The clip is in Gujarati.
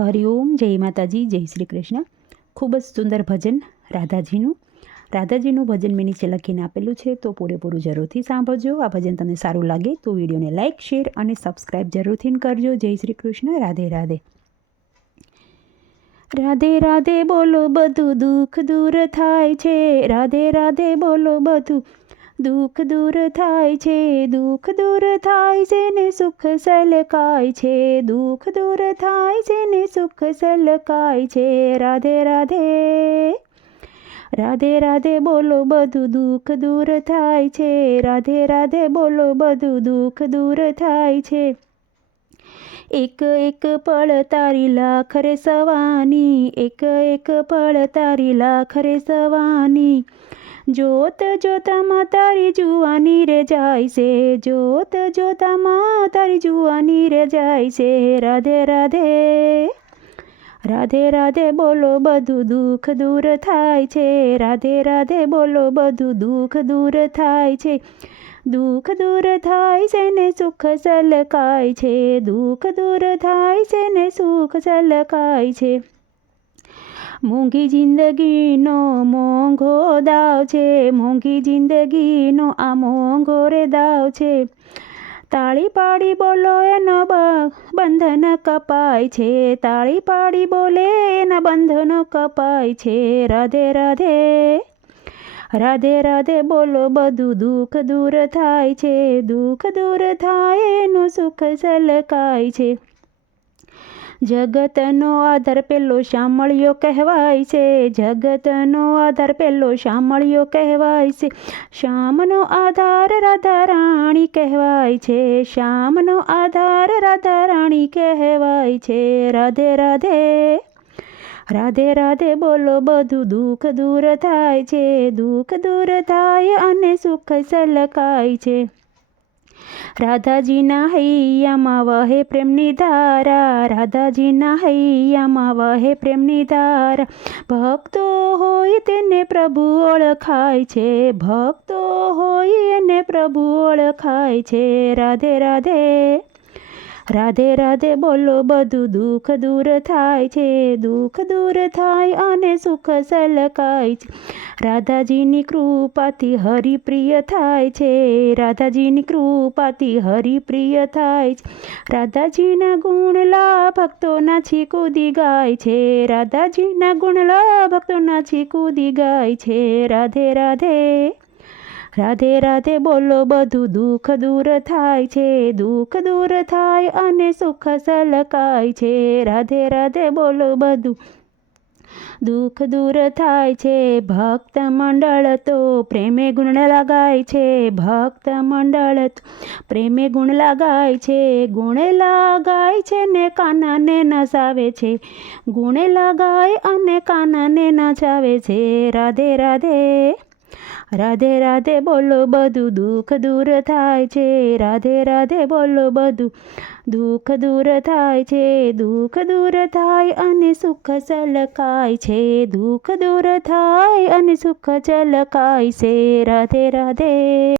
હરિઓમ, જય માતાજી, જય શ્રી કૃષ્ણ. ખૂબ જ સુંદર ભજન રાધાજીનું ભજન મેં નીચે લખીને આપેલું છે, તો પૂરેપૂરું જરૂરથી સાંભળજો. આ ભજન તમને સારું લાગે તો વિડીયોને લાઇક, શેર અને સબસ્ક્રાઈબ જરૂરથી કરજો. જય શ્રી કૃષ્ણ. રાધે રાધે. રાધે રાધે બોલો, બધું દુઃખ દૂર થાય છે. રાધે રાધે બોલો, બધું દુઃખ દૂર થાય છે. દુઃખ દૂર થાય છે ને સુખ સલકાય છે. દુઃખ દૂર થાય છે ને સુખ સલકાય છે. રાધે રાધે. રાધે રાધે બોલો, બધું દુઃખ દૂર થાય છે. રાધે રાધે બોલો, બધું દુઃખ દૂર થાય છે. એક એક પળ તારી લાખ રે સવાની, એક એક પળ તારી લાખ રે સવાની. જોત જોતામાં તારી જુવાની રે જાય છે. જોત જોતામાં તારી જુવાની રે જાય છે. રાધે રાધે. રાધે રાધે બોલો, બધું દુઃખ દૂર થાય છે. રાધે રાધે બોલો, બધું દુઃખ દૂર થાય છે. દુઃખ દૂર થાય છે ને સુખ સલકાય છે. દુઃખ દૂર થાય છે ને સુખ સલકાય છે. મોંઘી જિંદગીનો મોંઘો દાવ છે. મોંઘી જિંદગીનો આ મોંઘો રે દાવ છે. તાળી પાડી બોલો એનો બંધન કપાય છે. તાળી પાડી બોલે એના બંધનો કપાય છે. રાધે રાધે. રાધે રાધે બોલો, બધું દુઃખ દૂર થાય છે. દુઃખ દૂર થાય એનું સુખ સલકાય છે. જગતનો આધાર પેલો શામળિયો કહેવાય છે. જગતનો આધાર પેલો શામળિયો કહેવાય છે. શ્યામનો આધાર રાધા રાણી કહેવાય છે. શ્યામનો આધાર રાધા રાણી કહેવાય છે. રાધે રાધે. રાધે રાધે બોલો, બધું દુઃખ દૂર થાય છે. દુઃખ દૂર થાય અને સુખ સલકાય છે. રાધાજીના હૈયામાં વહે પ્રેમની ધારા. રાધાજીના હૈયામાં વહે પ્રેમની ધારા. ભક્તો હોય તેને પ્રભુ ઓળખાય છે. ભક્તો હોય એને પ્રભુ ઓળખાય છે. રાધે રાધે. રાધે રાધે બોલો, બધું દુઃખ દૂર થાય છે. દુઃખ દૂર થાય અને સુખ સલકાય છે. રાધાજીની કૃપાથી હરિપ્રિય થાય છે. રાધાજીની કૃપાથી હરિપ્રિય થાય છે. રાધાજીના ગુણલા ભક્તો નાચી કૂદી ગાય છે. રાધાજીના ગુણલા ભક્તો નાચી કૂદી ગાય છે. રાધે રાધે. રાધે રાધે બોલો, બધું દુઃખ દૂર થાય છે. દુઃખ દૂર થાય અને સુખ સલકાય છે. રાધે રાધે બોલો, બધું દુઃખ દૂર થાય છે. ભક્ત મંડળ તો પ્રેમે ગુણ લગાય છે. ભક્ત મંડળ તો પ્રેમે ગુણ લગાય છે. ગુણ લગાય છે ને કાનાને નચાવે છે. ગુણ લગાય અને કાનાને નચાવે છે. રાધે રાધે. રાધે રાધે બોલો, બધું દુઃખ દૂર થાય છે. રાધે રાધે બોલો, બધું દુઃખ દૂર થાય છે. દુઃખ દૂર થાય અને સુખ સલકાય છે. દુઃખ દૂર થાય અને સુખ સલકાય છે. રાધે રાધે.